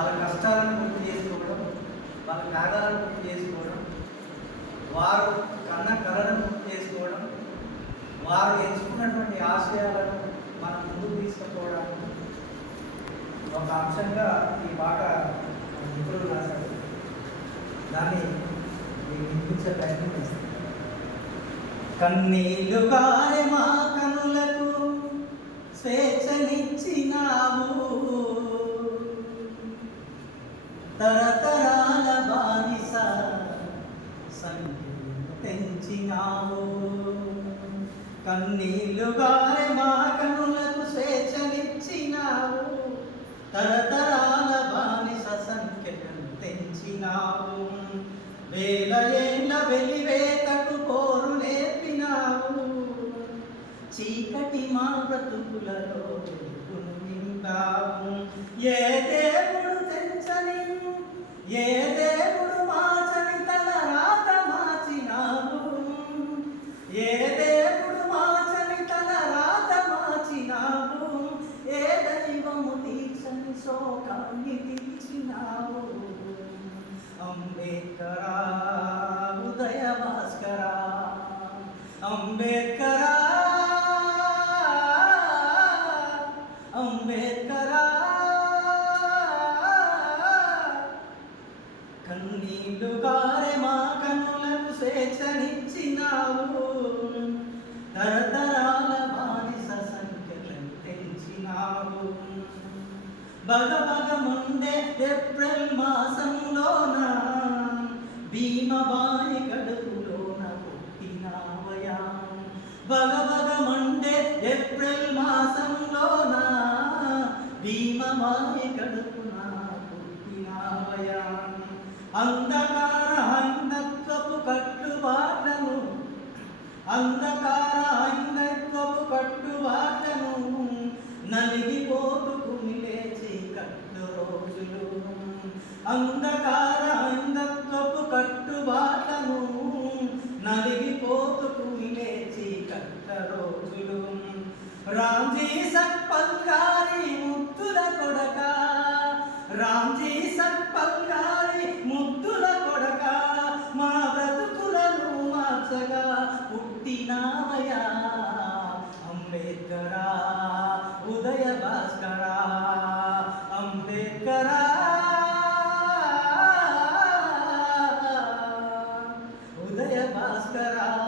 వాళ్ళ కష్టాలను గుర్తు చేసుకోవడం వాళ్ళ త్యాగాలను గుర్తు చేసుకోవడం వారు కన్న కళను గుర్తు చేసుకోవడం వారు ఎంచుకున్నటువంటి ఆశయాలను మనం ముందుకు తీసుకుపోవడానికి ఒక అంశంగా ఈ పాట నిపుణులు రాశాడు దాన్ని మీకు వినిపించే ప్రయత్నం చేస్తాను. కన్నీళ్ళుగానే మా కనులకు స్వేచ్ఛనిచ్చినావు తరతరాల బానిస సంఖ్యను తెంచినావు కన్నీళ్ళుగానే మా కనులకు స్వేచ్ఛనిచ్చినావు. తరతరాల బానిస సంఖ్యను తెంచినావు వేల ఏళ్ళ వెలివేతకు పోరు నేర్పినావు. చీకటి మా బ్రతుకులలో నింపావు. ఏ దేవుడు తెంచని ఏ దేవుడు శోకాన్ని తీర్చినావు అంబేద్కరా ఉదయ భాస్కరా అంబేద్కరా. అంబేద్కరా. కన్నీళ్ళు కారే మా కన్నులకు స్వేచ్ఛనిచ్చినావు. బగ ఏప్రిల్ మాసంలోన? భీమబాయి కడుపులోన పుట్టినావయా? బగ ఏప్రిల్ మాసంలోన? భీమబాయి కడుపున పుట్టినావయా? అంధకార అంధత్వపు కట్టుబాట్లను అంధకార హైందత్వపు కట్టుబాట్లను నలిగిపోతు అంధకార అంధత్వపు కట్టుబాట్లను నలిగిపోతుకు లేచి కట్ట రోజులు రాంజీ సత్పల్గారి ముద్దుల కొడక రాంజీ సత్పల్గారి ముద్దుల కొడక మా బ్రతుకులను మార్చగా పుట్టినావయా అంబేద్కరా ఉదయ భాస్కరా అంబేద్కరా. ఉదయ